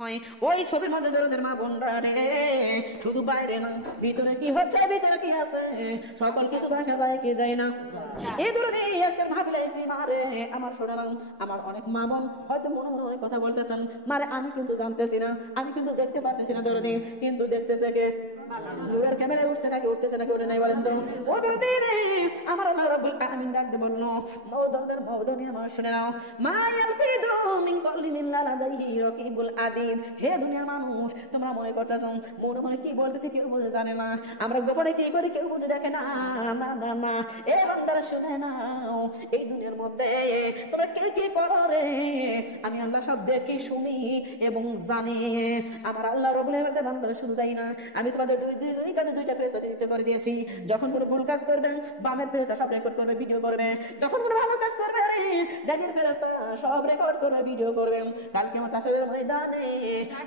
ওই ছবির মধ্যে দরদের মা বোনরা রে, শুধু বাইরে না ভিতরে কি হচ্ছে, ভিতরে কি আছে সকল কিছু দেখা যায় কি যায় না। এই দরদে আজকে ভাবিলাইছি মারে আমার শোনা না, আমার অনেক মা বোন হয়তো মনে মনে কথা বলতেছেন, মারে আমি কিন্তু জানতেছি না, আমি কিন্তু দেখতে পারতেছি না দরদে, কিন্তু দেখতেছে কে? নূরের ক্যামেরা উঠছে নাকি উঠতেছে নাকি উঠে নাই বলেন তো? ও দরদে রে, আমার আল্লাহ রাব্বুল আলামিন ডাকতে বললো মওদরদের মওদনি আমার শুনে নাও, মা ইয়ালফিদু মিন কওলিন ইল্লা লাদাইহি রাকিবুল আদিদ। হে দুনিয়ার মানুষ, তোমরা মনে করতেছো মনে মনে কি বলতেছি কেউ বুঝে জানে না, আমরা গোপনে কি করি কেউ বুঝে দেখে না। না না না, এ বান্দারা শুনে নাও, এই দুনিয়ার মধ্যে তোমরা কে কি করো রে, আমি আল্লাহ সব দেখি শুনি এবং জানি। আমার আল্লাহ রব্বুল আলামিন বান্দারা শুধু তাই না, আমি তোমাদের দুই কাঁধে দুইটা ফেরেশতা নিযুক্ত করে দিয়েছি। যখন কোনো ভুল কাজ করবে বামের ফেরেশতা সব রেকর্ড করবে, ভিডিও করবে। যখন কোনো ভালো কাজ করবে রে, ডানের ফেরেশতা সব রেকর্ড করবে, ভিডিও করবে। কালকে হাসরের ময়দানে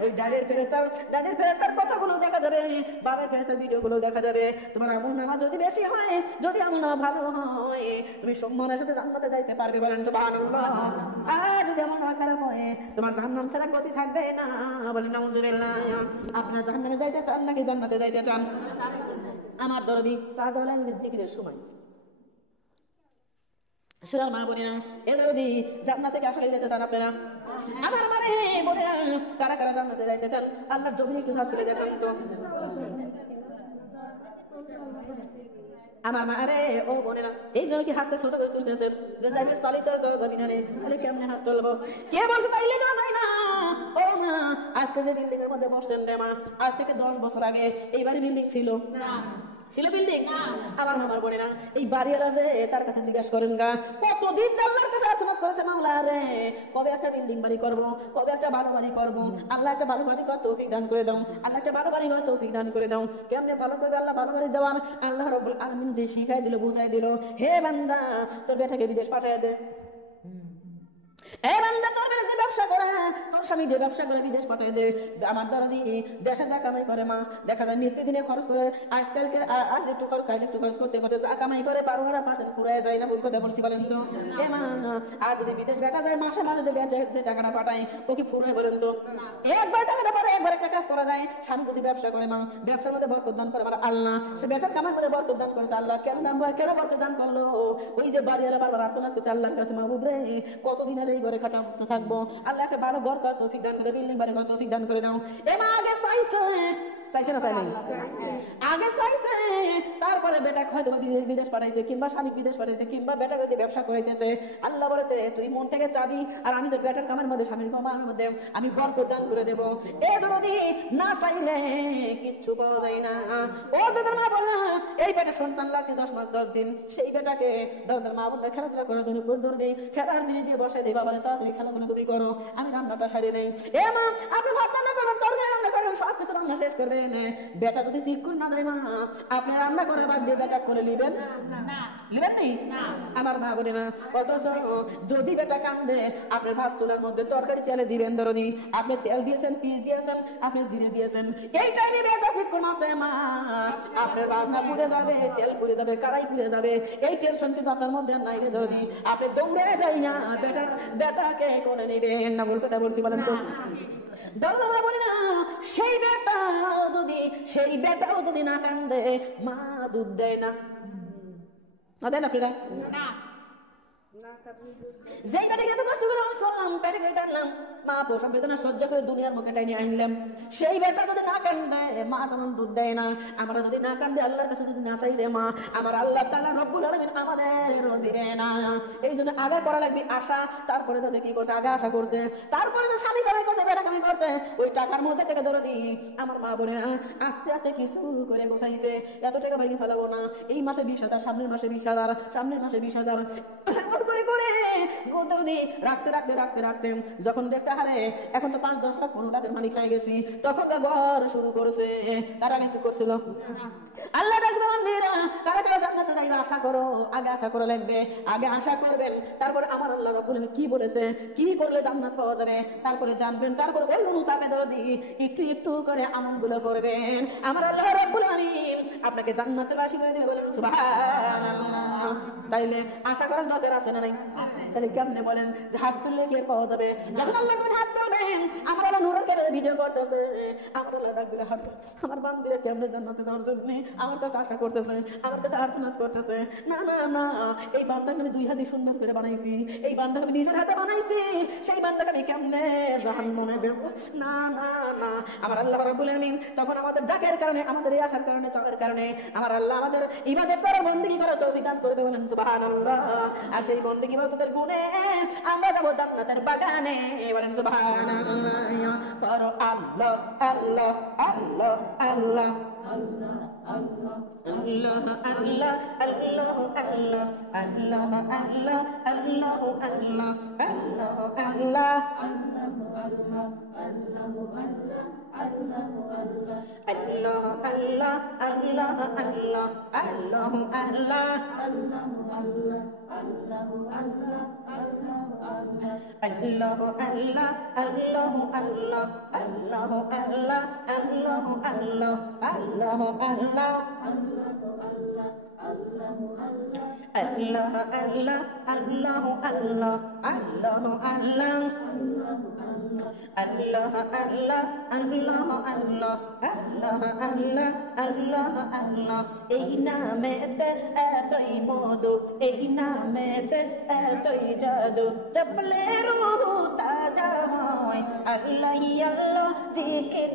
ওই ডানের ফেরেশতার কথাগুলো দেখা যাবে, বামের ফেরেশতার ভিডিওগুলো দেখা যাবে। তোমার আমলনামা যদি বেশি হয়, যদি আমলনামা ভালো হয়, তুমি সম্মানের সাথে জান্নাতে যাইতে পারবে, বলেন সুবহানাল্লাহ। আর যদি আমলনামা খারাপ হয়, তোমার জাহান্নাম ছাড়া গতি থাকবে না, বলেন নাউজুবিল্লাহ। আপনারা জাহান্নামে যাইতে চান নাকি জান্নাতে যাইতে চান? আমার দরদি সাদওয়ালা জিকিরের সময় সুরাল মা বোনেরা, এ দরদি জান্নাতে আসলে যেতে চান আপনারা? আমার মানে বোনেরা, কারা কারা জান্নাতে যাইতে চান আল্লাহর জমিনে একটু হাত তুলে দেখান তো। আমার মারে ও বোনেরা, এই জন্য কি হাতটা ছোট করে তুলতেছেন যে যাইবে চালিত যাওয়া যাবি না রে, তাহলে কেমনে হাত তুলবো? কে বলছে তাইলে যাওয়া যায় না? ও মা, আজকে যে বিল্ডিং এর মধ্যে বসছেন রে মা, আজ থেকে 10 বছর আগে এইবারে বিল্ডিং ছিল না? ছিল বিল্ডিং? আমার মামার বোনেরা, এই বাড়িওয়ালা যে তার কাছে জিজ্ঞাসা করেন গা, কতদিন আল্লাহর কাছে আর্তনাদ করেছে মাওলা রে, কবে একটা বিল্ডিং বাড়ি করব, কবে একটা ভালো বাড়ি করব, আল্লাহ একটা ভালো বাড়ি করার তৌফিক দান করে দাও, আল্লাহ একটা ভালো বাড়ি করার তৌফিক দান করে দাও। কেমনে ভালো করবে আল্লাহ ভালো বাড়ি দেওয়ার? আল্লাহ রাব্বুল আলামিন যে শিখাই দিল, বুঝাই দিল, হে বান্দা তোর বেটাকে বিদেশ পাঠিয়ে দে, ব্যবসা করে তোর স্বামী দিয়ে ব্যবসা করে বিদেশ পাঠিয়ে দে। আমার দরদি দেশে যা কামাই করে মা, দেখা যায় নিত্যদিনে খরচ করে, আজকালকে আজ একটু খরচ কাল একটু খরচ করতে করতে যা কামাই করে 12% ফুরায় যায় না, ভুল কথা বলছি বলেন তো? এ মা, আর যদি বিদেশ বেটা যায় মাসে মাসে যে টাকাটা পাঠায় ও কি ফুরায় বলেন তো? একবার টাকাটা পাঠায়, একবার একটা কাজ করা যায়। স্বামী যদি ব্যবসা করে মা, ব্যবসার মধ্যে বরকত দান করে আমার আল্লাহ, সে বেটার কামার মধ্যে বরকত দান করেছে আল্লাহ। কেন বরকত দান করলো? ওই যে বাড়িওয়ালা বারবার আর্তনাদ করছে আল্লাহর কাছে, মাহবুব রে কতদিন আর এই ঘরে কাটাতে থাকবো, আল্লাহ একটা ভালো ঘর করার তৌফিক দান করে, বিল্ডিং বাড়ি করার তৌফিক দান করে দাও। এ মা, আগে চাইছে না চাই নাই? আগে চাইছে, তারপরে বেটা হয়তো বিদেশ পাঠাইছে, কিংবা স্বামী বিদেশ পাঠাইছে, কিংবা বেটা হয়তো ব্যবসা করাইতেছে। আল্লাহ বলেছে তুই মন থেকে চাবি, আর আমি তোর বেটার কামের মধ্যে স্বামীর কামের মধ্যে আমি বরকত দান করে দেবো। এ দরদি না চাইলে কিচ্ছু পাওয়া যায় না। ও দাদার মা বলে না, এই বেটা সন্তান লাগছে 10 মাস 10 দিন, সেই বেটাকে দাদার মা বলে খেলাধুলা করার জন্য দৌড় খেলার জিনিস দিয়ে বসাই দেয়, বাবা তাড়াতাড়ি খেলাধুলা তুমি করো, আমি রান্নাটা সারি নেই। এ মা, আপনি ভাত রান্না করবেন, তরকারি রান্না করবেন, সব কিছু রান্না শেষ করবেন, বেটা যদি চিকুন না দেয় মা, আপনি রান্না করে বাদ দিয়ে বেটা করে নিবেন নিবেন নি? আমার মা বলে না, অথচ যদি বেটা কান্দে আপনার ভাত চুলার মধ্যে তরকারি তেলে দিবেন দরদি, আপনি তেল দিয়েছেন, পিস দিয়েছেন, আপনি জিরে দিয়েছেন, এই টাইমে বেটা চিকুন আছে মা, আপনার বাজনা পুড়ে যাবে, তেল পুড়ে যাবে, কড়াই পুড়ে যাবে, এই টেনশন কিন্তু আপনার মধ্যে নাই রে দরদি। আপনি দৌড়ে যাই না বেটাকে কোলে নিবেন না, ভুল কথা বলছি বলেন তো? দরজা বলি না, সেই বেটাও যদি না কান্দে মা দুধ দেয় না, দেয় না আপনারা? যেই বেটাকে এত কষ্ট করে মানুষ করলাম, পেটে করে টানলাম, মা প্রসব বেদনা সহ্য করে দুনিয়ার মুখে টাইনে আনলাম, সেই বেটা যদি না কান্দে মা যেমন দুধ দেয় না, আমরা যদি না কান্দে আল্লাহর কাছে যদি না চাই রে মা, আমার আল্লাহ তাআলা রব্বুল আলামিন আমাদেরও দিবে না। এই জন্য আগে করা লাগবে আশা, তারপরে তো কি করছে, আগে আশা করছে, তারপরে যে স্বামী কামাই করছে, বেটা কামাই করছে, ওই টাকার মধ্যে থেকে ধরে দিই। আমার মা বলে না, আস্তে আস্তে কিছু করে গোছাইছে, এত টাকা ভেঙে ফেলাবো না, এই মাসে 20,000, সামনের মাসে 20,000, সামনের মাসে 20,000 করে করে গোদর দিয়ে রাখতে রাখতে রাখতে রাখতে যখন দেখছে হারে এখন তো 5-10 লাখ 15 লাখের মালিক হয়ে গেছি, তখন ঘর শুরু করছে। তার আগে কি করছিল? আল্লাহ কারা কারা জান্নাতে যাইবে আশা করো, আগে আশা করা লাগবে, আগে আশা করবেন, তারপরে আমার আল্লাহ রাব্বুল আলামিন কি বলেছে, কি করলে জান্নাত পাওয়া যাবে, তারপরে জানবেন, তারপরে ওই অনুতাপে দরদি একটু একটু করে আমলগুলো করবেন, আমার আল্লাহ রাব্বুল আলামিন আপনাকে জান্নাতের রাশি করে দিবে, বলেন সুবহানাল্লাহ। তাইলে আশা করার দরকার আছে না নাই? তাহলে আপনি কেমনে বলেন যে হাত তুললে কি পাওয়া যাবে? যখন আল্লাহ যখন হাত তুলবেন, আমার আল্লাহ নূরের ক্যামেরা ভিডিও করতেছে, আমার আল্লাহ ডাক দিলে হাত, আমার বান্দিরা কেমনে জান্নাতে যাওয়ার জন্য আমার কাছে আশা করতেছে, আমার কাছে আর্তনাদ করতেছে। না না না, এই বান্দাকে আমি 2 হাতে সুন্দর করে বানাইছি, এই বান্দাকে আমি নিজের হাতে বানাইছি, সেই বান্দাকে আমি কেমনে জাহান্নামে দেব? না না না, আমার আল্লাহ রাব্বুল আলামিন তখন আমাদের ডাকের কারণে, আমাদের এই আশার কারণে, চাওয়ার কারণে আমার আল্লাহ আমাদের ইবাদত করার, বন্দেগী করার তৌফিক দান করবে। বলেন সুবহানাল্লাহ। আর সেই বন্দেগী ইবাদতের গুণে আমরা যাব জান্নাতের বাগানে। বলেন সুবহানাল্লাহ। করো আল্লাহ আল্লাহ আল্লাহ আল্লাহ আল্লাহ আল্লাহ আল্লাহ আল্লাহ আল্লাহ আল্লাহ আল্লাহ আল্লাহ আল্লাহ আল্লাহ আল্লাহ এই নামেতে এতই মধু, এই নামেতে এতই জাদু, জপলে রূহ তাজা হয়। আল্লাহ আল্লাহ জিকির।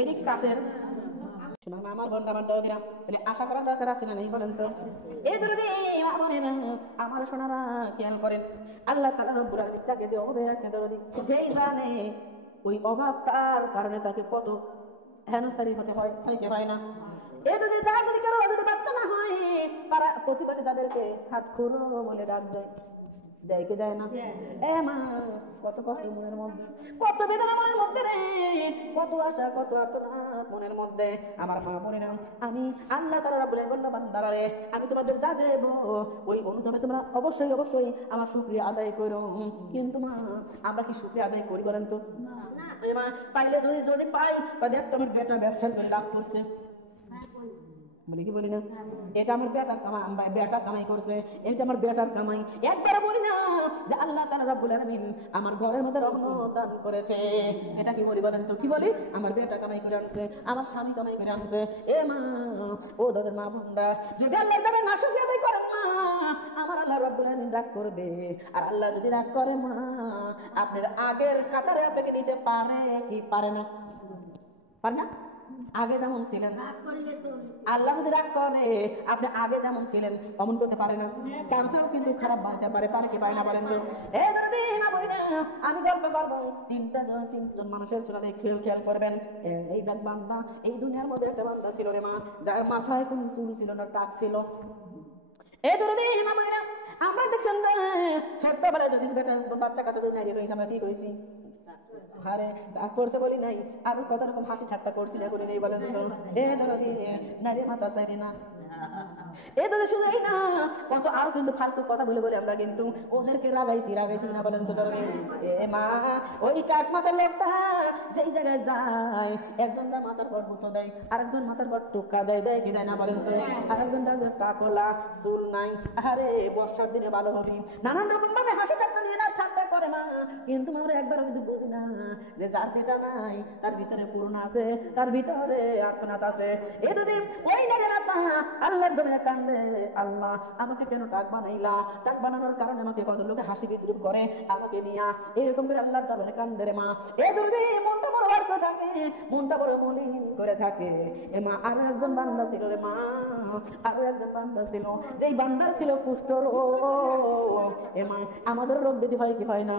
এর কি কাছের শোনা আমার বন্ধু, আমার দরদিরা, মানে আশা করার দরকার আছে না নেই বলেন তো? এই দরদি আমার শোনারা খেয়াল করেন, আল্লাহ তাআলা রব্বুল আলামিন যাকে যে অভাবে রাখছেন দরদি, সেই জানে ওই অভাবটার কারণে তাকে কত হেনস্থারি হতে হয়, তাই হয় না? এই যদি যা যদি কারো যদি বাচ্চা না হয়, তারা প্রতিবেশী তাদেরকে হাত খুঁড়ো বলে ডাক দেয়, দেয় কি দেয় না? এ মা, কত কষ্ট মনের মধ্যে, কত বেদনা মনের মধ্যে রে, কত আশা, কত আর্তনাদ মনের মধ্যে। আমার মা বলে না, আমি আল্লাহ তাআলা রাব্বুল আলামিন বলল, বান্দারা রে, আমি তোমাদের যা দেব ওই অনুযায়ী তোমরা অবশ্যই অবশ্যই আমার শুকরিয়া আদায় করো। কিন্তু মা, আমরা কি শুকরিয়া আদায় করি বলেন তো? মা পাইলে যদি যদি পাই, দেখ তোমার বেটা ব্যবসা করে লাভ করছে, বলি কি বলি না, এটা আমার বেটার কামাই, বেটা কামাই করছে, এটা আমার বেটার কামাই। একবার বলি না যে আল্লাহ তাআলা রাব্বুল আলামিন আমার ঘরের মধ্যে রহমত দান করেছে, এটা কি বলি বলেন তো? কি বলি? আমার বেটা কামাই করে আনছে, আমার স্বামী কামাই করে আনছে। এ মা, ও দাদার মা বোনরা, যদি আল্লাহ তাআলা না শুকরিয়া আদায় করেন মা, আমার আল্লাহ রাব্বুল আলামিন রাগ করবে। আর আল্লাহ যদি রাগ করে মা, আপনার আগের কাতারে আপনাকে নিতে পারে কি পারে না? পারে না? আগে যেমন ছিলেন, আল্লাহ যদি রাগ করে আপনি আগে যেমন ছিলেন অমন করতে পারে না। ক্যান্সারও কিন্তু খারাপ বানাতে পারে, পারে কি পারে না বলেন তো? আমি গল্প করবো, তিনজন মানুষের চুলাতে খেয়াল করবেন। এই দেখ বান্দা, এই দুনিয়ার মধ্যে একটা বান্দা ছিল রে মা, যার মাথায় কোনো চুল ছিল না, টাক ছিল। এই ধরে আমরা দেখছেন ছোট্টবেলায় যদি বাচ্চা কাচ্চা যদি নারী হয়েছে, আমরা কি করেছি? আরে ডাক পড়ছে বলি নাই, আর কত রকম হাসি ঠাট্টা করছি না, বলি নেই বলেন তো? এ দাদি নারী মাথা চাইরি না, এ দাদা শুধু এই না, কত আরো কিন্তু ফালতু কথা বলে বলে আমরা কিন্তু ওদেরকে রাগাইছি না বলেন তো? এ মা, ওই কাঠ মাথার লোকটা যেই জায়গায় যায়, একজন তার মাথার পর গুঁতো দেয়, আরেকজন মাথার পর টোকা দেয়, দেয় কি দেয় না বলেন তো? আরেকজন তাদের টাকলা চুল নাই, আরে বর্ষার দিনে ভালো হবে, নানান রকম ভাবে হাসি ঠাট্টা নিয়ে না ঠাট্টা করে মা। কিন্তু আমরা একবারও কিন্তু বুঝি না যে যার যেটা নাই তার ভিতরে পূর্ণ আছে, তার ভিতরে আর্তনাদ আছে। এই যদি ওই লাগে না আল্লাহর জমিনে কান্দে, আল্লাহ আমাকে কেন টাক বানাইলা? টাক বানানোর কারণে আমাকে কত লোকে হাসি বিদ্রুপ করে আমাকে নিয়া, এরকম করে আল্লাহর জমিনে কান্দে রে মা। এই যদি মনটা বড় বার করে থাকে, মনটা বড় মলিন করে থাকে। এ মা, আরো একজন বান্দা ছিল রে মা, আরো একজন বান্দা ছিল, যেই বান্দার ছিল কুষ্ঠ রোগ। এ মা, আমাদের রোগ ব্যাধি হয় কি হয় না?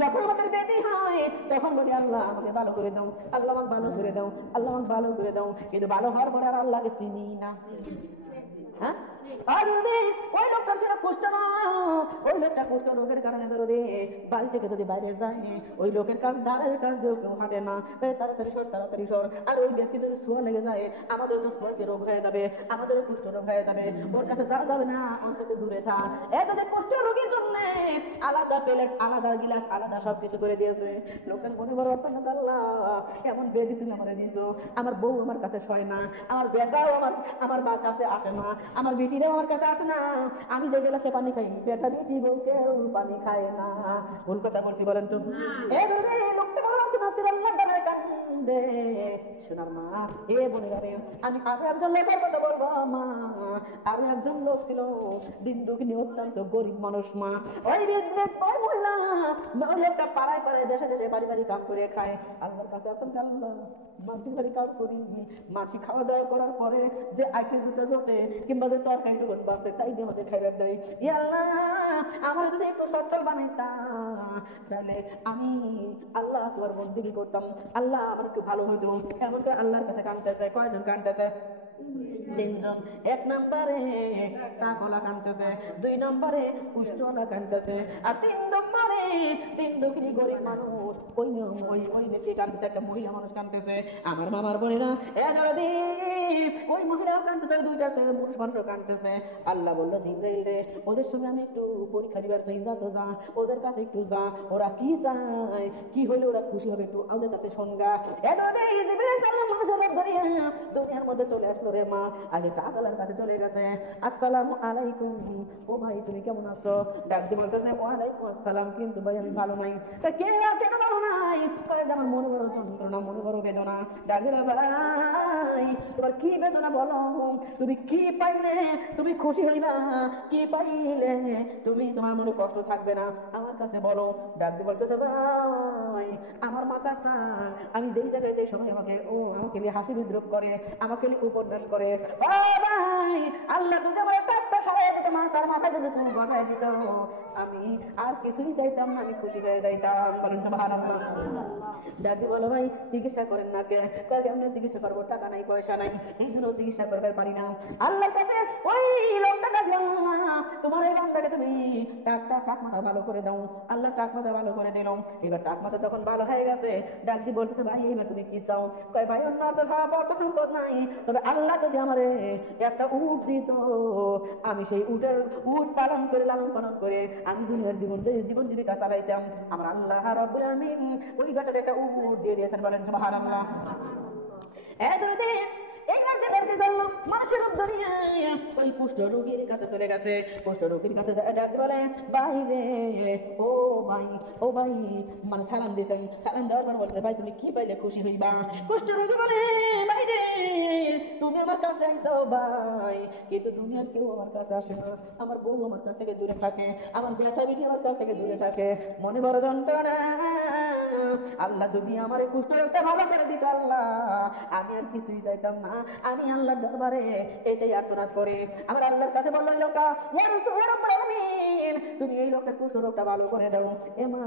যখন আমাদের ব্যাধি হয় তখন বলি আল্লাহ আমাকে ভালো করে দাও, আল্লাহ আমাকে ভালো করে দাও, আল্লাহ আমাকে ভালো করে দাও। কিন্তু ভালো হওয়ার পরে আর আল্লাহকে চিনি না। হ্যাঁ, ওই লোকটা ছিল কুষ্ঠ রোগ, ওই লোকটা কুষ্ঠ রোগের কারণে ধরে বাড়ি থেকে যদি বাইরে যায়, ওই লোকের কাজ দাঁড়ের কাজ দিয়েও কেউ হাঁটে না, তাড়াতাড়ি সর তাড়াতাড়ি সর। আর ওই ব্যক্তি যদি ছোঁয়া লেগে যায়, আমাদের তো ছোঁয়াশি রোগ হয়ে যাবে, আমাদের কুষ্ঠ রোগ হয়ে যাবে, ওর কাছে যাওয়া যাবে না, অন্তত দূরে থাক। এই যদি কুষ্ঠ রোগীর জন্য আলাদা প্লেট, আলাদা গিলাস, আলাদা সবকিছু করে দিয়েছে, লোকের মনে বড় অর্থাৎ আল্লাহ এমন বেদি তুমি আমার দিছো, আমার বউ আমার কাছে শয় না, আমার বেটাও আমার মার কাছে আসে না, আমার বেটিরাও আমার কাছে আসে না, আমি যে গ্লাসে পানি খাই বেটা বেটি বউ কেউ পানি খায় না। ভুল কথা বলছি বলেন তো? এ ধরে লোকটা বড় আল্লাহ দরবারে কান্দে। শোনার মা, এ বোনেরা রে, আমি আরো একজন লোকের কথা বলবো মা। আরো একজন লোক ছিল, দিন দুঃখিনী, অত্যন্ত গরিব মানুষ মা। ওই ওই মহিলা, ওই লোকটা পাড়ায় পাড়ায় দেশে দেশে বাড়ি বাড়ি কাম করে খায়। আল্লাহর কাছে এখন আল্লাহ মাটি বাড়ি কাম করি, মাটি খাওয়া দাওয়া করার পরে যে আইটে জুটে জোটে কিংবা যে তরকারি টুকুন বাসে তাই দিয়ে আমাদের খাইবার দেয়। ই আল্লাহ, আমার যদি একটু সচ্ছল বানাইতাম তাহলে আমি আল্লাহ তোমার বন্দেগী করতাম, আল্লাহ আমার একটু ভালো হইতো। এমন করে আল্লাহর কাছে কাঁদতেছে। কয়জন কাঁদতেছে? তিনজন। এক নম্বরে কাকলা কাঁদতেছে, দুই নম্বরে কুষ্ঠলা কাঁদতেছে, আর তিন নম্বরে তিন দুঃখিনী গরিব মানুষ ওই ওই ব্যক্তি কাঁদতেছে, একটা মহিলা মানুষ কাঁদতেছে। আমার মামার বোনেরা এগারো ওই মহিলাও কাঁদতেছে, দুইটা ছেলে পুরুষ মানুষও কাঁদতেছে। আল্লাহ বললো জিবরাইল রে, ওদের সঙ্গে আমি একটু পরীক্ষা দিবার চাই, যা তো যা, ওদের কাছে একটু যা, ওরা কি চায়, কি হইলে ওরা খুশি হবে, একটু ওদের কাছে শোনগা। জিবরাইল মানুষের ধরিয়া দুনিয়ার মধ্যে চলে আসলো রে মা। আগে কাকলার কাছে চলে গেছে। আসসালামু আলাইকুম, ও ভাই তুমি কেমন আছো? ডাক দিয়ে বলতেছে ওয়ালাইকুম আসসালাম, কিন্তু ভাই আমি ভালো নাই। তা কেন ভালো নাই? আমার মনে বড় যন্ত্রণা, মনে বড় বেদনা। ডাক দিল ভাই তোমার কি বেদনা বলো, তুমি কি পাইলে তুমি খুশি হইবা, কি পাইলে তুমি তোমার মনে কষ্ট থাকবে না, আমার কাছে বলো। ডাক দিয়ে বলতেছে ভাই আমার মাথাটা, আমি যেই জায়গায় যে সময় আমাকে হাসি বিদ্রুপ করে, আমাকে উপন্যাস করে, ভাই আল্লাহ যদি আমার একটা সরাই দিত, মাথার মাথায় যদি তুমি বসাই দিত, আমি আর কিছুই চাইতাম না, আমি খুশি হয়ে যাইতাম। বলেন সুবহানাল্লাহ। দাদি বলো ভাই চিকিৎসা করেন না কে? কেমন চিকিৎসা করবো, টাকা নাই পয়সা নাই, এই জন্য চিকিৎসা করতে পারি না। আল্লাহর কাছে ওই লোকটা ডাক তোমার এই বান্দাকে তুমি টাক মাথা ভালো করে দাও। আল্লাহ টাক মাথা ভালো করে দিল। এবার টাক মাথা যখন ভালো হয়ে গেছে, ডাক দিয়ে বলতেছে ভাই এবার তুমি কি চাও? কয় ভাই অন্য তো সব অর্থ সম্পদ নাই, তবে আল্লাহ যদি আমারে একটা উট দিত, আমি সেই উট পালন করে লালন পালন করে আমি দুনিয়ার জীবন জীবিকা চালাইতাম। আমার আল্লাহ রাব্বুল আলামিন ওই ঘাটে একটা উট দিয়ে দিয়েছেন। বলেন সুবহানাল্লাহ। এইবার যে বেরকে করলো মানুষের রূপ ধরিয়া ওই কুষ্ঠ রোগীর কাছে চলে গেছে। কুষ্ঠ রোগীর কাছে ডাক বলে বাইরে ও ভাই, ও ভাই, মানে সালাম দিয়েছেন। সালাম দেওয়ার পর বলতে ভাই তুমি কি পাইলে খুশি হইবা? কুষ্ঠ রোগী বলে বাইরে তুমি আমার কাছে আইছো ভাই, কিন্তু দুনিয়ার কেউ আমার কাছে আসে না, আমার বউ আমার কাছ থেকে দূরে থাকে, আমার বেটা বেটি আমার কাছ থেকে দূরে থাকে, মনে বড় যন্ত্রণা। আল্লাহ যদি আমার এই কুষ্ঠ রোগটা ভালো করে দিত আল্লাহ, আমি আর কিছুই চাইতাম না, আমি আল্লাহর দরবারে এটাই আর্তনাদ করে আমার আল্লাহর কাছে বললাম লোকটা তুমি এই লোকটার কুষ্ঠ রোগটা ভালো করে দাও। এ মা,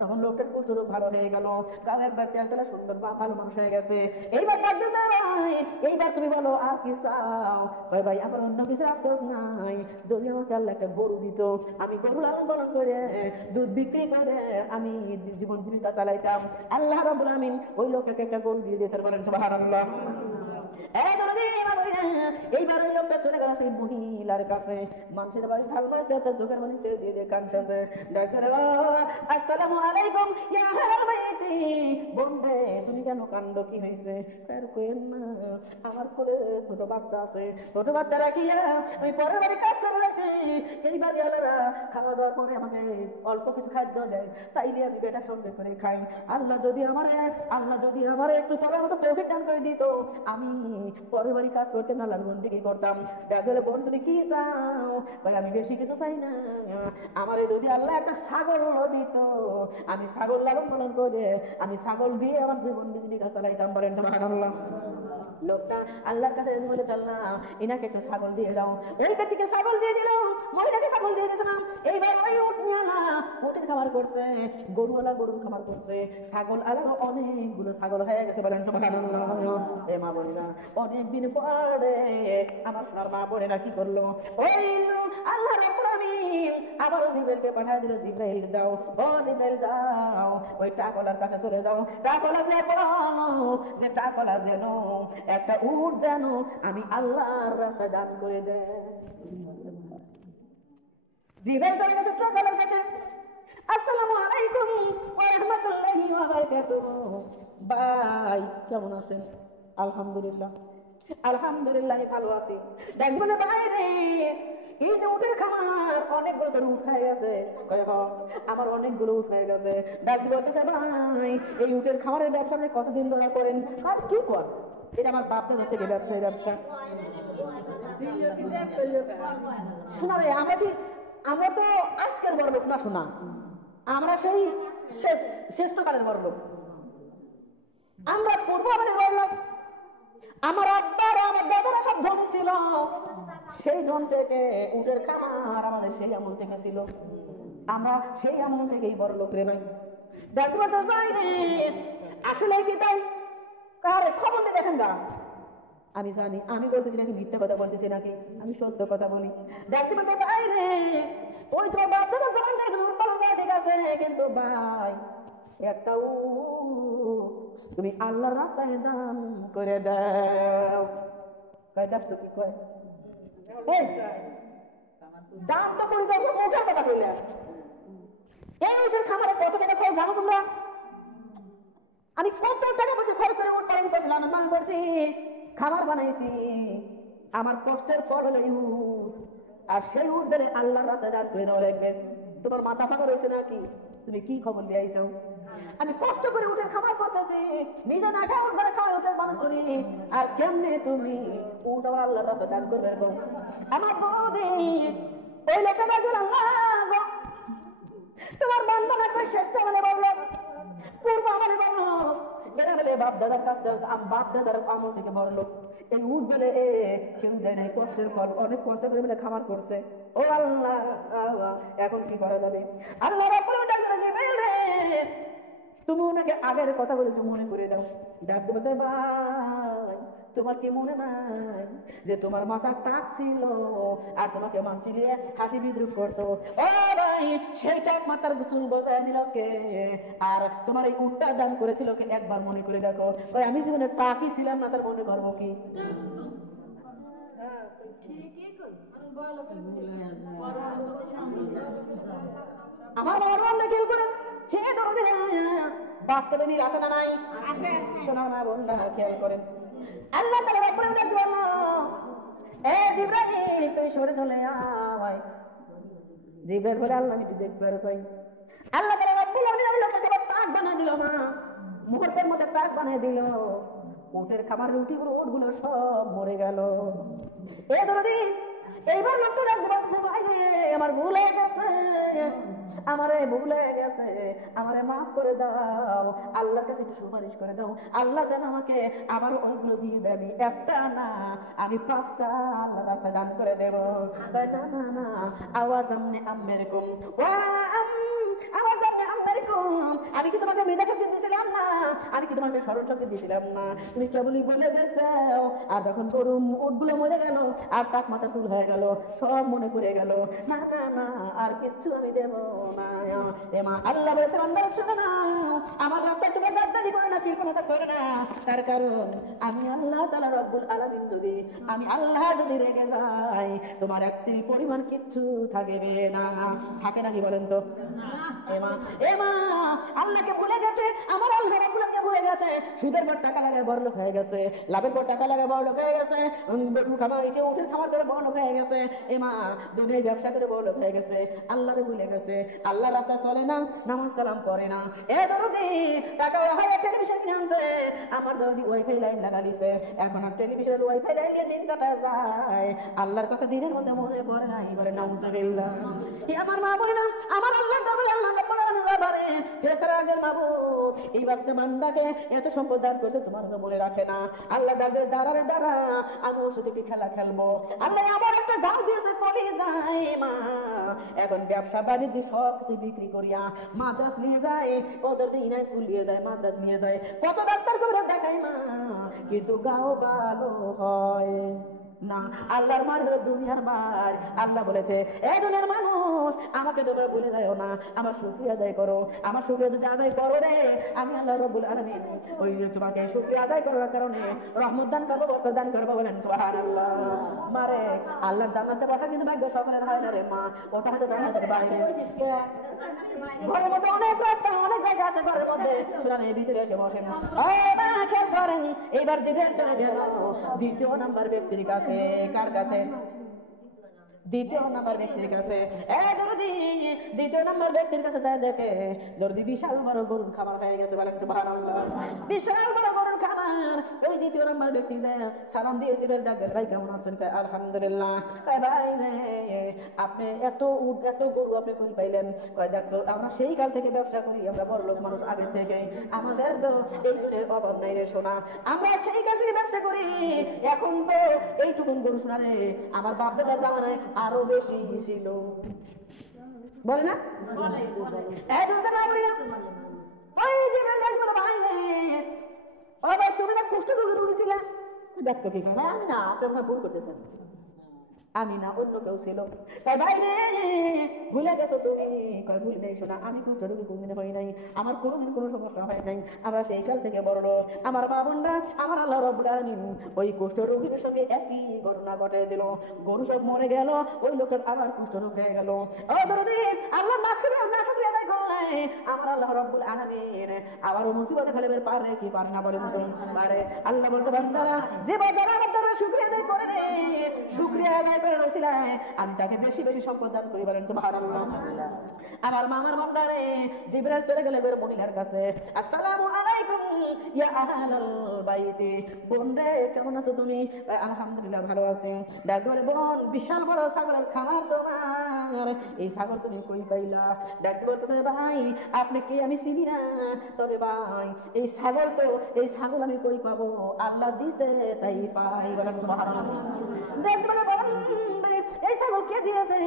তখন লোকটার কুষ্ঠ রোগ ভালো হয়ে গেল, গাও একবার তেলতলা সুন্দর বা ভালো মানুষ হয়ে গেছে। এইবার এইবার তুমি বলো আর কি চাও? ভাই আমার অন্য কিছু আফসোস নাই, যদি আমাকে আল্লাহ একটা গরু দিত, আমি গরু লালন পালন করে দুধ বিক্রি করে আমি জীবন জীবিকা চালাইতাম। আল্লাহ রাব্বুল আমিন ওই লোকটাকে একটা গরু দিয়ে দিয়েছেন। বলেন সুবহানাল্লাহ। এইবার ওই লোকটা চলে গেল সেই মহিলার কাছে, মানুষের বাড়ি থাল মাছতে আছে, চোখের পানি ছেড়ে দিয়ে দিয়ে কাঁদতেছে। ডাক্তার আসসালামু আলাইকুম ইয়া আহলাল বাইতি, বোনরে তুমি কেন কান্দ, কি হয়েছে? আর কইেন না, আমার কোলে ছোট বাচ্চা আছে, ছোট বাচ্চা রাখিয়া আমি পরের বাড়ি কাজ করে আসি, এই বাড়ি আলারা খাওয়া দাওয়ার পরে আমাকে অল্প কিছু খাদ্য দেয়, তাইলে আমি বেটা সঙ্গে করে খাই। আল্লাহ যদি আমার একটু চলার মতো তৌফিক দান করে দিত, আমি পরের বাড়ি কাজ করতে না আল্লাহর বন্দেগী করতাম। ডাকলে বোন তুমি কি চাও? ভাই আমি বেশি কিছু চাই না, আমারে যদি আল্লাহ একটা ছাগল দিত, আমি ছাগল লালন পালন করে আমি ছাগল দিয়ে আমার জীবন জীবিকা চালাইতাম। বলেন সুবহানাল্লাহ। লোকটা আল্লাহর কাছে বলে চললাম এনাকে একটু ছাগল দিয়ে দাও। ওই ব্যক্তিকে ছাগল দিয়ে দিল, মহিলাকে ছাগল দিয়ে দিয়েছিলাম। এইবার ওই উট নিয়ে না উটের খাবার করছে, গরুওয়ালা গরুর খাবার করছে, ছাগল আলাদা অনেকগুলো ছাগল হয়ে গেছে। বলেন সুবহানাল্লাহ। এ মা বোনেরা, অনেকদিন পরে আমার সোনার মা বোনেরা কি করলো, ওই আল্লাহ রাব্বুল আমিন আবারও জিবরাইলকে পাঠিয়ে দিল। জিবরাইল যাও, ও জিবরাইল যাও, ওই টাকলার কাছে চলে যাও। টাকলা যে বলো যে টাকলা যেন একটা উট যেন আমি আল্লাহর রাস্তায় দান করে দেয়। জিবরাইল চলে গেছে টাকলার কাছে। আসসালামু আলাইকুম ওয়া রাহমাতুল্লাহি ওয়া বারাকাতুহু। ভাই কেমন আছেন? আলহামদুলিল্লাহ, আলহামদুলিল্লাহ ভালো আছি। ডাক বলে ভাই রে, এই যে উটের খামার অনেকগুলো তোর উঠ হয়ে গেছে। আমার অনেকগুলো উঠ হয়ে গেছে। ডাক বলতেছে ভাই এই উটের খামারের ব্যবসা আপনি কতদিন ধরে করেন? আর কি কর? এটা আমার বাপ দাদা থেকে ব্যবসা শোনা রে। আমরা তো আজকের বড় লোক না শোনা, আমরা সেই শ্রেষ্ঠকালের বড় লোক। আমরা পূর্ব আমাদের বড় লোক। আমার আব্বার আমার দাদারা সব ধনী ছিল, সেই ধন থেকে উটের খামার আমাদের সেই আমল থেকে ছিল। আমরা সেই আমল থেকেই বড় লোক রে ভাই। ডাক্তার ভাই আসলে কি তাই? কার খবরটা দেখেন গা। আমি জানি আমি বলতেছি নাকি মিথ্যা কথা বলতেছি নাকি আমি সত্য কথা বলি। ডাক্তার ভাই রে, ওই তো বাপ দাদা জমান থেকে তোমার পালন করা ঠিক আছে, কিন্তু ভাই একটা তুমি আল্লাহর রাস্তায় দান করে দাও। কয় দেখ তো কি কয়, দান তো করে দাও, মুখের কথা কইলে। এই উটের খামারে কত টাকা খরচ জানো তোমরা? আমি কত টাকা পয়সা খরচ করে উট পালন করছি, লালন পালন করছি, খামার বানাইছি। আমার কষ্টের ফল হলো উট, আর সেই উট ধরে আল্লাহর রাস্তায় দান করে দেওয়া লাগবে। তোমার মাথা ফাঁকা রয়েছে নাকি? তুমি কি খবর নিয়ে আইছো? আমি কষ্ট করে উঠে খাবার করতেছি, নিজে না খাই উঠ করে খাওয়াই উঠে মানুষ করি, আর কেমনে তুমি উঠ আমার আল্লাহর রাস্তায় দান করবে? আমার দরদে ওই লোকটা ডাকবেন আল্লাহ গো, তোমার বান্দা না কই শ্রেষ্ঠ মানে বললো, পূর্ব আমলে বললো, এরা বলে বাপ দাদার কাছ থেকে বাপ দাদার আমল থেকে বড় লোক। এই উঠ বলে কেউ দেয় নাই, কষ্টের ফল, অনেক কষ্ট করে বলে খামার করছে। ও আল্লাহ এখন কি করা যাবে? আল্লাহ রাব্বুল আলামিন ডাকছে জিবরাইল রে, তুমি ওনাকে আগের কথা বলে তুমি মনে করে দাও। ডাক বলতে ভাই তোমার কি মনে নাই যে তোমার মাথা টাক ছিল আর তোমাকে মানছিলে হাসি বিদ্রুপ করতো? ও ভাই সেই টাক মাথার চুল বসায় দিল কে? আর তোমার এই উটটা দান করেছিল কে? একবার মনে করে দেখো। ওই আমি জীবনে টাকই ছিলাম না, তার মনে করবো কি? আমার বাবা খেয়াল করেন, হে দরদে বাস্তবে মিল আছে না নাই? শোনা না বন্ধা খেয়াল করেন। আল্লাহ তাআলা রাব্বুল আলামিন ডাকতে বলল, এ জিবরাইল তুই সরে চলে আয়। জিবরাইল বলে আল্লাহ আমি দেখতে চাই। আল্লাহ তাআলা রাব্বুল আলামিন লোকটাকে তাক বানিয়ে দিল, মা মুহূর্তের মধ্যে তাক বানিয়ে দিল। উটের খাবার রুটিগুলো উটগুলো সব মরে গেল। এ দরদি এইবার লোকটা ডাকতে বলছে, ভাই আমার ভুল হয়ে গেছে, আমারে ভুল হয়ে গেছে, আমারে মাফ করে দাও, আল্লাহর কাছে একটু সুপারিশ করে দাও, আল্লাহ যেন আমাকে আবার ওইগুলো দিয়ে দেবে, একটা না আমি 5টা আল্লাহ রাস্তায় দান করে দেব। না না না আওয়াজ আমনে আমেরকম আওয়াজ আমনে আমেরকম, আমি কি তোমাকে মেধা শক্তি দিয়েছিলাম না? আমি কি তোমাকে স্মরণ শক্তি দিয়েছিলাম না? তুমি কেবলই বলে গেছো। আর যখন গরু উটগুলো মরে গেল আর টাক মাথা চুল হয়ে গেল, সব মনে পড়ে গেল। না না না আর কিচ্ছু আমি দেব না। এমা আল্লাহ বলেছে বান্দা শোনো না, আমার রাস্তায় তোমার গাদ্দারি করে না, কৃপণতা করে না, তার কারণ আমি আল্লাহ তাআলা রব্বুল আলামিন, যদি আমি আল্লাহ যদি রেগে যাই তোমার একটি পরিমাণ কিচ্ছু থাকবে না। থাকে নাকি বলেন তো? এমা এমা আল্লাহকে ভুলে গেছে, আমার আল্লাহ রাব্বুল আলামিনকে ভুলে গেছে, সুদের পর টাকা লাগায় বড়লোক হয়ে গেছে, লাভের পর টাকা লাগায় বড়লোক হয়ে গেছে, উঠের খামার করে বড়লোক হয়ে গেছে, এমা দুনিয়ায় ব্যবসা করে বড়লোক হয়ে গেছে, আল্লাহরে ভুলে গেছে, আল্লাহ রাস্তা চলে না, নামাজ কালাম করে না। এ দরদি টাকা হয় টেলিভিশন কিনে আনছে, আমার দরদি ওয়াইফাই লাইন লাগা দিছে, এখন আর টেলিভিশনের ওয়াইফাই লাইন দিয়ে দিন কাটা যায়, আল্লাহর কথা দিনের মধ্যে মনে পড়ে নাই, বলে নাউজুবিল্লাহ। আমার মা বলে না, আমার আল্লাহ দরবারে আল্লাহ বারে ফেরেশতারা আগের মাবুদ এই বান্দা বান্দাকে এত সম্পদ দান করছে, তোমার তো মনে রাখে না। আল্লাহ ডাকে দাঁড়ারে দাঁড়া, আমি ওর সাথে কি খেলা খেলবো? আল্লাহ আবার একটা গাল দিয়েছে, কলি যায় মা, এখন ব্যবসা বাণিজ্য সব কিছু বিক্রি করিয়া মাদ্রাস নিয়ে যায়, ওদের দিনায় কুলিয়ে যায়, মাদ্রাস নিয়ে যায়, কত ডাক্তার করে দেখাই মা, কিন্তু গাও ভালো হয় না, আল্লাহর মার হলো দুনিয়ার মার। আল্লাহ বলেছে এই দুনিয়ার মানুষ আমাকে তোমরা ভুলে যাও না, আমার শুকরিয়া আদায় করো। আমার শুকরিয়া যদি আদায় করো রে, আমি আল্লাহ রাব্বুল আলামিন ওই যে তোমাকে শুকরিয়া আদায় করার কারণে রহমত দান করবো, বরকত দান করবো। বলেন সুবহানাল্লাহ। মারে আল্লাহর জান্নাতে বসা কিন্তু ভাগ্য সকলের হয় না রে মা, ওটা হচ্ছে জান্নাতের বাইরে। ঘরের মধ্যে অনেক রাস্তা, অনেক জায়গা আছে ঘরের মধ্যে, সুতরাং এই ভিতরে এসে বসেন। খেয়াল করেন, এইবার জিবরাইল চলে গেল দ্বিতীয় নাম্বার ব্যক্তির কাছে। কার কাছে? দ্বিতীয় নাম্বার ব্যক্তির কাছে। দ্বিতীয় নাম্বার ব্যক্তির কাছে যায়, দেখে দরদি বিশাল বড় গরুর খামার হয়ে গেছে। বলেন সুবহানাল্লাহ। বিশাল বড় গরুর খামার। ওই দ্বিতীয় নাম্বার ব্যক্তি যায় সালাম দিয়ে জিবরাইল ডাক দেয়, ভাই কেমন আছেন? কয় আলহামদুলিল্লাহ। কয় ভাই রে, আপনি এত গরু আপনি কই পাইলেন? কয় দেখো আমরা সেই কাল থেকে ব্যবসা করি, আমরা বড় লোক মানুষ আগে থেকে, আমাদের তো এই দুধের অভাব নাই রে সোনা, আমরা সেই কাল থেকে ব্যবসা করি। এখন তো এইটুকুন গরু সোনা রে, আমার বাপ দাদার জামানায় আরো বেশি ছিল। বলে না? ভাই তুমি না কুষ্ঠ রোগে ভুগেছিলে? ডাক্তার কি? আমি না, আপনার ভুল করতেছেন। আমি না, অন্য কেউ ছিল। তাই ভাই রে, ভুলে গেছো তুমি? কয় ভুল নেই শোনা, আমি কুষ্ঠ রোগী কোনদিন হই নাই, আমার কোনোদিন কোনো সমস্যা হয় নাই, আমরা সেই কাল থেকে বড় লোক। আমার মা বোনরা আমার আল্লাহ রাব্বুল আলামিন ওই কুষ্ঠ রোগীর সঙ্গে একই ঘটনা ঘটাই দিল। গরু সব মরে গেল, ওই লোকটার আবার কুষ্ঠ রোগ হয়ে গেল। ও দরদি, আল্লাহ শুকরিয়া আদায় করলে আমার আল্লাহ রাব্বুল আলামিন আবারও মুসিবতে ফেলবে পারে কি পারে না? বলেন তো পারে। আল্লাহ বলছে বান্দারা যে যারা আমার দরবারে শুকরিয়া আদায় করে রে, শুকরিয়া আদায় করার ওসিলায় আমি তাকে বেশি বেশি সম্পদ দান করি। বলেন সুবহানাল্লাহ। আমার মামার বন্দারে জিবরাইল চলে গেল এবার মহিলার কাছে। আসসালামু আলাইকুম ইয়া আহলাল বাইতি। বোন রে কেমন আছো তুমি? আলহামদুলিল্লাহ ভালো আছি। ডাক বলে, বোন বিশাল বড় ছাগলের খামার তোমার, এই ছাগল তুমি কই পাইলা? ডাক বলতেছে, ভাই আপনি কি আমি চিনি না, তবে ভাই এই ছাগল আমি কই পাবো? আল্লাহ দিছে তাই পাই। বলেন সুবহানাল্লাহ। ডাক বলে, এই ছাগল কে দিয়েছে?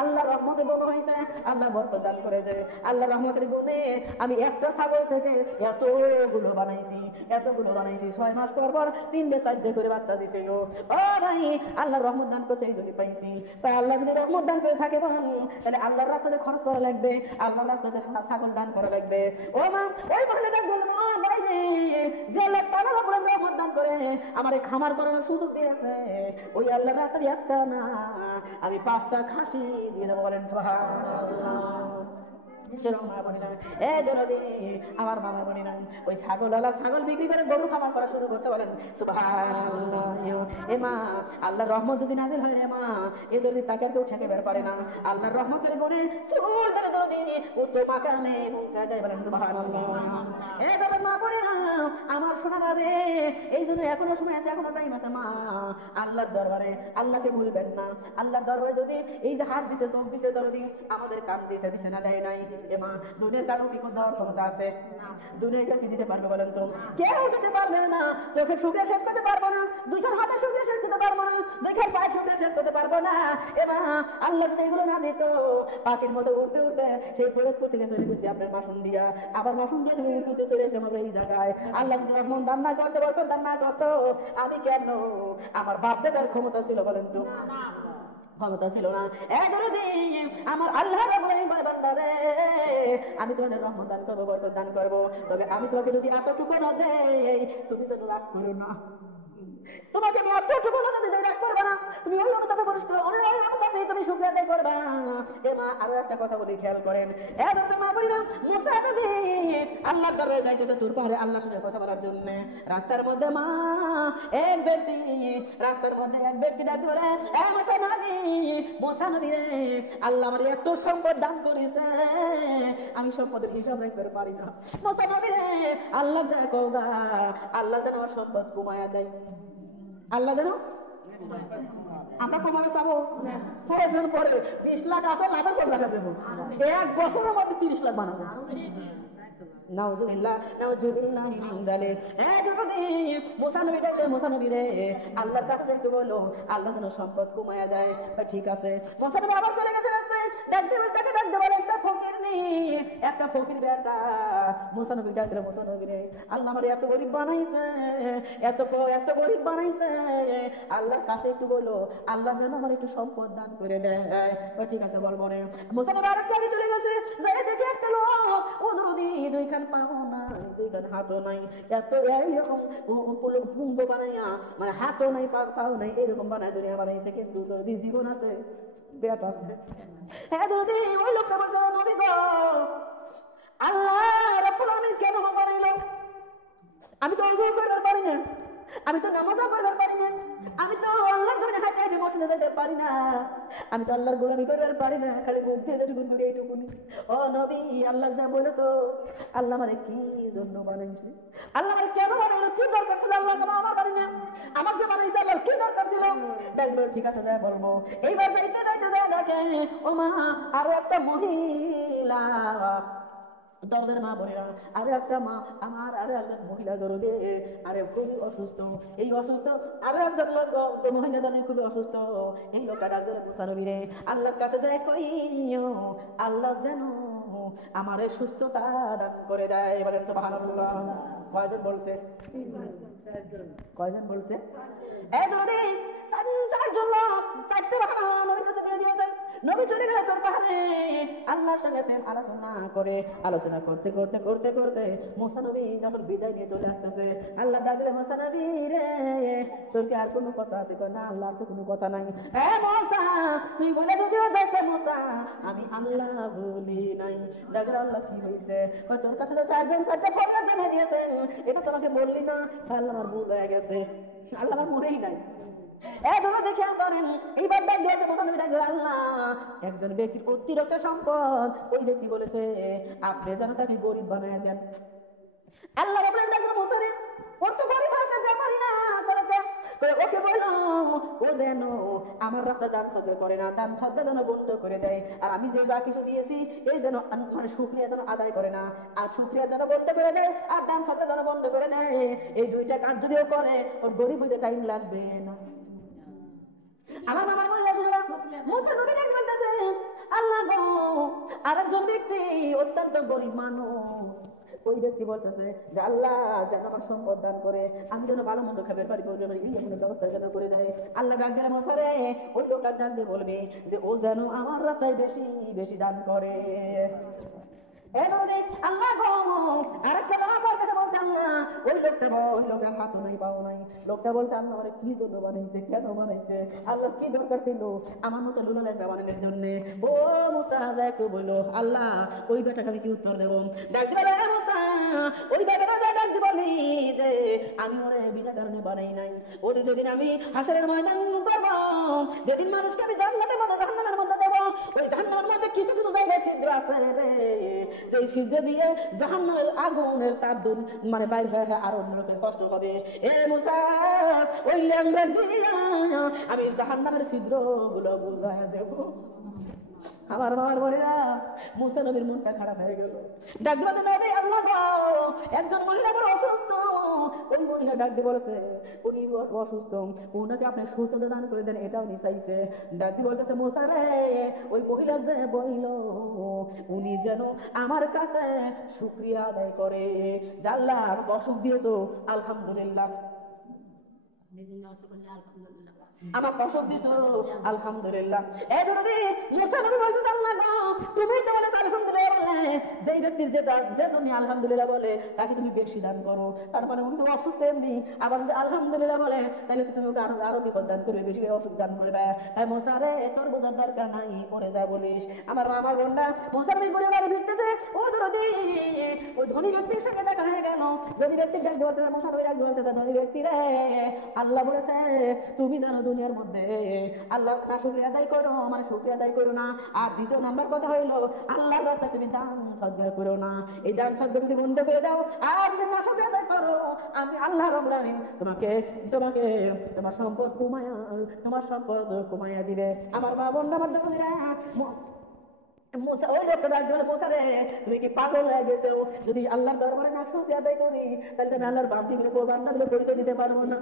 আল্লাহ রহমতে বড় হয়েছে, আল্লাহ বরকত দান করেছে। আল্লাহ রহমতের গুণে আমি একটা ছাগল থেকে এতগুলো বানাইছি। 6 মাস পর পর 3-4 করে বাচ্চা দিছে। ও ভাই আল্লাহ রহমত দান করছে, এই জন্য পাইছি। তাই আল্লাহ যদি রহমত দান করে থাকে তাহলে আল্লাহর রাস্তাতে খরচ করা লাগবে, আল্লাহর রাস্তাতে ছাগল দান করা লাগবে। ও মা, ওই মহিলাটা বললো, যে আল্লাহ তাআলা রহমত দান করে আমার এই খামার করার সুযোগ দিয়েছে, ওই আল্লাহর রাস্তায় একটা না আমি 5টা খাসি দিয়ে দেবো। বলেন সুবহানাল্লাহ। আমার মামার বনি না, ওই ছাগল বিক্রি করে গরু খামার করা শুরু করছে। বলেন সুবহানাল্লাহ। এ মা, আল্লাহর রহমত যদি নাজিল হয় রে মা, এ দরদি তাকে কেউ ঠেকে বের পারে না। আল্লাহর রহমতের গুণে চুল ধরে দরদি উচ্চ মাকামে পৌঁছে যায়। বলেন সুবহানাল্লাহ। এ দরদি মা বলে না, আমার সোনারা রে, এই জন্য এখনো সময় আছে, এখনো টাইম আছে মা। আল্লাহর দরবারে আল্লাহকে ভুলবেন না। আল্লাহর দরবারে যদি এই যে হাত দিছে, চোখ দিছে, দরদি আমাদের কান দিছে, দিছে না দেয় নাই? মা, দুনিয়ার কারো কি দেওয়ার ক্ষমতা আছে? দুনিয়াকে কি দিতে পারবে বলেন তো? কেউ দিতে পারবে না। চোখের শুকরিয়া শেষ করতে পারবো না, 2 হাতের শুকরিয়া শেষ করতে পারবো না, 2 পায়ের শুকরিয়া শেষ করতে পারবো না। মা, আল্লাহ যদি এগুলো না দিত, পাখির মতো উঠতে উঠতে সেই ফরিদপুর থেকে চলে গেছি আপনার মাসুম দিয়া, আবার মাসুম দিয়ে তুমি উঠতে চলে এসে আমার এই জায়গায়। আল্লাহ যদি রহমত দান না করতে, বরকত দান না করতো, আমি কেন? আমার বাপ দাদার ক্ষমতা ছিল বলেন তো? ক্ষমতা ছিল না। আমার আল্লাহ বলে, বান্দারে আমি তোমাদের রহমত দান করবো, বরকত দান করবো, তবে আমি তোমাকে যদি এতটুকু না দেই, তুমি যেন রাগ করো না। তোমাকে আমি এতটুকু না যদি রাগ করবে না, তুমি অন্য তবে পরিষ্কার তুমি শুকরিয়া আদায় করবা। মা, আরো একটা কথা বলি, খেয়াল করেন। মা বলি না, মুসা নবী আল্লাহর দরবারে যাইতেছে তুর পাহাড়ে আল্লাহর সঙ্গে কথা বলার জন্য। রাস্তার মধ্যে মা এক ব্যক্তি ডাক বলে, মুসা নবী রে, আল্লাহ আমার এত সম্পদ দান করেছে, আমি সম্পদের হিসাব রাখতে পারি না। মুসা নবী রে, আল্লাহ যা কওগা, আল্লাহ যেন আমার সম্পদ কমায়া দেয়। আল্লাহ যেন আমরা কমাবে চাবো, প্রয়োজন পরে 20 লাখ আছে, লাভের পর লাখ দেবো, 1 বছরের মধ্যে 30 লাখ বানাবো। নাউজুবিল্লাহ, নাউজুবিল্লাহ মিন যালিক। মুসা নবী রে, আল্লাহর কাছে যাইতে বললো, আল্লাহ যেন সম্পদ কমায়া দেয়। ঠিক আছে, মুসা নবী আবার চলে গেছে রাস্তায়। ডাকতে বলে তাকে ডাকতে বলে একটা ফকির নেই, একটা ফকির বেটা মুসা নবী ডাকতে মুসা নবী রে, আল্লাহ আমার এত গরিব বানাইছে, এত এত গরিব বানাইছে, আল্লাহর কাছে একটু বলো আল্লাহ যেন আমার একটু সম্পদ দান করে দেয়। ঠিক আছে বলবো না। মুসা নবী আরেকটা আগে চলে গেছে, যাই দেখে একটা লোক ও দরদি দুইখান পাও নাই দুইখান হাতও নাই, এত এইরকম পুঙ্গ বানাইয়া মানে হাতও নাই পাও নাই এরকম বানায় দুনিয়া বানাইছে, কিন্তু দরদি জীবন আছে বেটা আছে। হ্যাঁ দরদি ওই লোকটা বলছে নবী গো আল্লাহ রাব্বুল আলামিন কেন বানাইলো? আমি তো ওযু করতে পারি না, আমি তো নামাজও পড়তে পারি না, আমি তো আল্লাহর জন্য হাঁটাইতে বসে যেতে পারি না, আমি তো আল্লাহর গোলামি করতে পারি না, খালি মুখ দিয়ে যেটুকুন করি এইটুকুনি। ও নবী আল্লাহ যা বলে তো আল্লাহ মানে কি জন্য বানাইছে, আল্লাহ মানে কেন বানাইলো, কি দরকার ছিল আল্লাহ কেন আমার বানাই না, আমার যে বানাইছে আল্লাহ কি দরকার ছিল? দেখবো ঠিক আছে যা বলবো। এইবার যাইতে যাইতে যায় দেখে ও মা আরো একটা মহিলা, তোদের মা বোনেরা আরো একটা মা আমার আরো একজন মহিলা দরদে আরে খুবই অসুস্থ, এই অসুস্থ আরো একজন লোক মহিলা দানে খুবই অসুস্থ, এই লোকটা ডাক্তার মুসা নবী রে আল্লাহর কাছে যায় কইও আল্লাহ যেন আমার সুস্থতা দান করে দেয়। বলেন সুবহানাল্লাহ। কয়জন বলছে? কয়জন বলছে? এই দরদে চারজন লোক চারটে বাহানা নবীর কাছে দিয়ে দিয়েছেন। নবী চলে গেল তোর পাহাড়ে আল্লাহর সঙ্গে প্রেম আলোচনা করতে করতে করতে করতে মুসা নবী যখন বিদায় নিয়ে চলে আসতেছে, আল্লাহ ডাকলে মুসা নবী রে তোর কি আর কোনো কথা আছে? কয় না আল্লাহর তো কোনো কথা নাই। মুসা তুই বলে যদিও যাস না মুসা আমি আল্লাহ বলি নাই। ডাকলে আল্লাহ কি হয়েছে? কয় তোর কাছে যে চারটে ফরিয়াদ জানিয়ে দিয়েছেন এটা তোমাকে বললি না? আল্লাহ আমার ভুল হয়ে গেছে, আল্লাহ আমার মনেই নাই। একজন ব্যক্তির অতিরিক্ত সম্পদ ওই ব্যক্তি বলেছে আপনি যেন তাকে গরিব বানায় দেন। আল্লাহ ওকে বলল ও যেন আমার রাস্তা দান সদ্গা করে না, দান সদ্গা যেন বন্ধ করে দেয়, আর আমি যে যা কিছু দিয়েছি এই যেন মানে শুকরিয়া যেন আদায় করে না, আর শুকরিয়া যেন বন্ধ করে দেয়, আর দান সদ্গা যেন বন্ধ করে দেয়। এই দুইটা কাজ যদিও করে ওর গরিব হইতে টাইম লাগবে না। আমার বাবার মনে শুনলাম মুসা নবী ডাক বলতেছে আল্লাহ গো আরেকজন ব্যক্তি অত্যন্ত গরিব মানুষ, ওই ব্যক্তি বলতেছে যে আল্লাহ যেন আমার সম্পদ দান করে আমি যেন ভালো মন্দ খাবার পারি এই এমন ব্যবস্থা যেন করে দেয়। আল্লাহ ডাক দিলে মুসা রে ওই লোকটা ডাক দিয়ে বলবে যে ও যেন আমার রাস্তায় বেশি বেশি দান করে। আল্লাহ আরেকটা আমার কাছে বলছে আল্লাহ ওই লোকটার হাতও নাই পাও নাই, লোকটা বলছে আল্লাহ আমার কি জন্য বানাইছে, কেন বানাইছে, আল্লাহ কি দরকার ছিল আমার মতো লুলা লেখা বানানোর জন্য? ও মুসা যা একটু বললো আল্লাহ ওই বেটাকে আমি কি উত্তর দেবো? ডাক দিবে মুসা ওই বেটাটা যা ডাক দিব যে আমি ওরে বিনা কারণে বানাই নাই, ওরে যেদিন আমি হাসরের ময়দান করবো, যেদিন মানুষকে আমি জান্নাতের মধ্যে জাহান্নামের মধ্যে দেবো, ওই জাহান্নামের মধ্যে কিছু কিছু জায়গায় ছিদ্র আছে রে, যে ছিদ্র দিয়ে জাহান্নামের আগুনের তাপ মানে বাইর হয়ে আরো লোকের কষ্ট হবে। এ মুসা ওই ল্যাংড়া দিয়া আমি জাহান্নামের ছিদ্র গুলো বুঝায় দেব। আমার বাবার বোনেরা মুসা নবীর মনটা খারাপ হয়ে গেল। ডাক দিতে নবী আল্লাহ গো একজন মহিলা বড় অসুস্থ, ওই মহিলা ডাক দিয়ে বলেছে উনি অসুস্থ, উনাকে আপনি সুস্থতা দান করে দেন, এটাও উনি চাইছে। ডাক দিয়ে বলতেছে মুসা রে ওই মহিলা যে বইল উনি যেন আমার কাছে শুকরিয়া আদায় করে যে আল্লাহ অসুখ দিয়েছো আলহামদুলিল্লাহ, আমার অসুখ দিছো আলহামদুলিল্লাহ। এই দরদি মুসা নবী বলতেছে আল্লাহ গো তুমি তো বলেছ আলহামদুলিল্লাহ বলে, যেই ব্যক্তির যে জন্য আলহামদুলিল্লাহ বলে তাকে তুমি বেশি দান করো, তারপরে উনি তো অসুস্থ এমনি আবার যদি আলহামদুলিল্লাহ বলে তাহলে তুমি ওকে আরো বিপদ দান করবে, বেশি অসুখ দান করবে। মুসা রে তোর বোঝার দরকার নাই, পরে যা বলিস। আমার বোনরা মুসা নবী ঘুরে বাড়ি ফিরতেছে, ও দরদি ওই ধনী ব্যক্তির সঙ্গে দেখা হয়ে গেল। ধনী ব্যক্তির ডাক বলতে মুসা নবী ডাক বলতেছে ধনী ব্যক্তি রে আল্লাহ বলেছে তুমি জানো দুনিয়ার মধ্যে আল্লাহর শুকরিয়া আদায় করো, মানে শুকরিয়া আদায় করো না। আর দ্বিতীয় নাম্বার কথা হইলো আল্লাহর রাস্তায় তুমি দান সদকা করো না। এই দান সদকা যদি বন্ধ করে দাও আর যদি না শুকরিয়া আদায় করো আমি আল্লাহ রাব্বুল আলামিন তোমাকে তোমার সম্পদ কমাইয়া দিবে। আমার মা বোনরা মধ্যে ওই লোকটা মুসা রে তুমি কি পাগল হয়ে গেছো? যদি আল্লাহর দরবারে না শুকরিয়া আদায় করি তাহলে তুমি আল্লাহর বান্দি গুলো বান্দা পরিচয় দিতে পারবো না।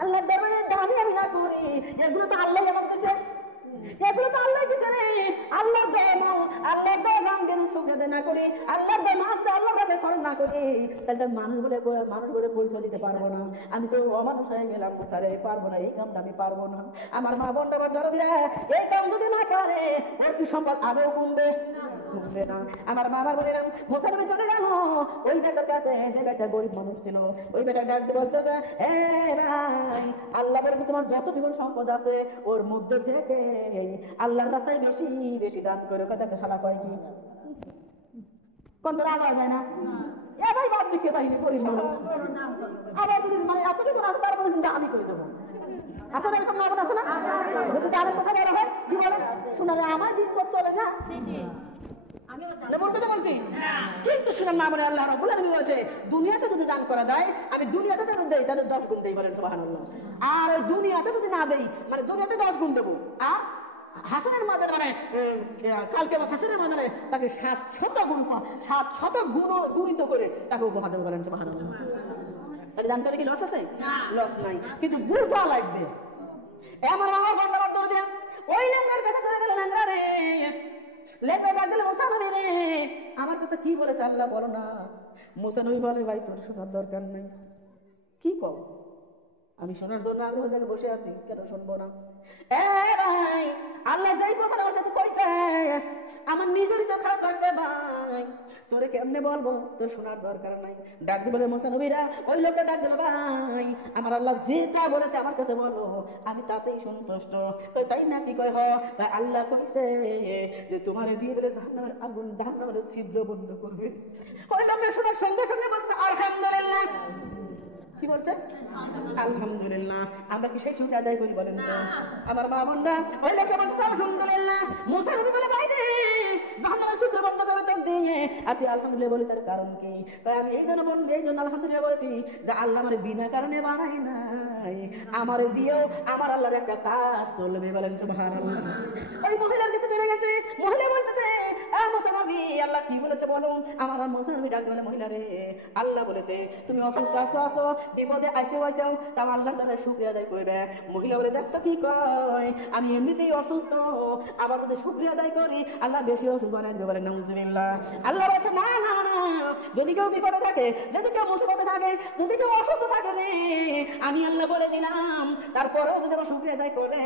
আল্লাহর দরবারে দানি আমি না করি, এগুলো তো আল্লাহ আমাকে দিয়েছে। এগুলো তো আল্লাহ দিতে রে, আল্লাহর দয়া নাও, আল্লাহর দয়া জানতে শুকরিয়া না করে, আল্লাহর দয়া মাফ আল্লাহর কাছে খরচ না করে, তাহলে মানুষ বলে পরিচয় দিতে পারবো না। আমি তো অমানুষ হয়ে গেলাম, স্যারে পারবো না, এই কামটা আমি পারবো না। আমার মা বোনটা ধরো দিলে এই কাম যদি না করে ওর কি সম্পদ আদৌ কমবে? কমবে না। আমার মা আবার বললাম মোসাফিরে চলে গেল ওই বেটার কাছে, যে বেটা গরিব মানুষ ছিল, ওই বেটা ডাকতে বলতেছে এ ভাই, আল্লাহ বলেছে তোমার যতটুকু সম্পদ আছে ওর মধ্যে থেকে আল্লাহর রাস্তায় বেশি বেশি দান করে। কথা শালা কয় কি কোন তোর আগা যায় না? এ ভাই বাদ দিকে বাহিনী করি না, আবার যদি মানে এতটুকু আছে তার মধ্যে কিন্তু আমি করে দেবো। আসলে এরকম না আছে না? যদি তাদের কথা বলা হয় কি বলে শোনালে আমার দিন পথ চলে না। কিন্তু শুনেন মা বলে আল্লাহ রাব্বুল আলামিন বলেছে দুনিয়াতে যদি দান করা যায় আমি দুনিয়াতে তাদের দেই, তাদের 10 গুণ দেই, বলেন সুবহানাল্লাহ। আর ওই দুনিয়াতে যদি না দেই মানে দুনিয়াতে 10 গুণ দেবো, আর হাসনের মাঝে মানে কালকে হাসনের মাঝে তাকে 700 গুণ গুণিত করে তাকে উপহার দেবো, বলেন সুবহানাল্লাহ। তাহলে দান করে কি লস আছে? লস নাই, কিন্তু বুঝা লাগবে। আমার মামার বন্ধাবার ধরে দিলাম ওই ল্যাংড়ার কাছে ধরে গেল, ল্যাংড়া রে লেখা ডাক দিলে মুসা নবী রে, আমার কথা কি বলেছে আল্লাহ বলো না। মুসা নবী বলে ভাই তোর শোনার দরকার নেই। কি কও? আমি শোনার জন্য আগ্রহ জায়গায় বসে আছি, কেন শুনবো না? এ ভাই আল্লাহ যেই কথা আমার কাছে কইছে আমার নিজেরই তো খারাপ লাগছে ভাই, তোরে কেমনে বলবো তোর শোনার দরকার নাই। ডাক দি বলে মুসা নবীরা ওই লোকটা ডাক দিল ভাই আমার আল্লাহ যেটা বলেছে আমার কাছে বলো, আমি তাতেই সন্তুষ্ট। তাই না? কি কয়? আল্লাহ কইছে যে তোমারে দিয়ে বলে জাহান্নামের আগুন, জাহান্নামের ছিদ্র বন্ধ করবে। ওই লোকটা শোনার সঙ্গে সঙ্গে বলছে আলহামদুলিল্লাহ। কি বলছে? আলহামদুলিল্লাহ। আমরা কি সেই শুকরিয়া আদায় করি বলেন তো? আমার মা বোনরা ওই লোকটা বলছে আলহামদুলিল্লাহ। মুসা নবী বলে ভাই রে জাহান্নামের ছিদ্র বন্ধ করে তোর দিয়ে, আর তুই আলহামদুলিল্লাহ বলি, তার কারণ কি? আমি এই জন্য আলহামদুলিল্লাহ বলেছি যে আল্লাহ আমার বিনা কারণে বানাই নাই, আমার দিয়েও আমার আল্লাহর একটা কাজ চলবে, বলেন সুবহানাল্লাহ। ওই মহিলার কাছে চলে গেছে, মহিলা বলতেছে মুসা নবী আল্লাহ কি বলেছে বলো। আমার মুসা নবী ডাক বলে মহিলা রে আল্লাহ বলেছে তুমি অসুস্থ আছো বিপদে আইসো তাও আল্লাহ তাআলা শুকরিয়া আদায় করবে। মহিলা বলে দেখতো কি কয়, আমি এমনিতেই অসুস্থ, আবার যদি শুকরিয়া আদায় করি আল্লাহ বেশি অসুস্থ বানাই দেবে, বলেন নাউজুবিল্লাহ। আল্লাহ বলছে না না না, যদি কেউ বিপদে থাকে, যদি কেউ মুসিবতে থাকে, যদি কেউ অসুস্থ থাকে রে আমি আল্লাহ বলে দিলাম, তারপরেও যদি আমার শুকরিয়া আদায় করে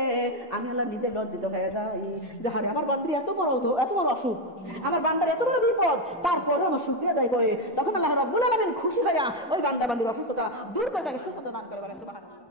আমি আল্লাহ নিজে লজ্জিত হয়ে যাই যে হারে আমার বান্দার এত বড় অসুখ, আমার বান্দার এত বড় বিপদ, তারপরেও আমার শুকরিয়া আদায় করে, তখন আল্লাহ রাব্বুল আলামিন খুশি হইয়া ওই বান্দা বান্দির অসুস্থতা দূর করে তাকে সুস্থতা দান করে, বলেন সুবহানাল্লাহ।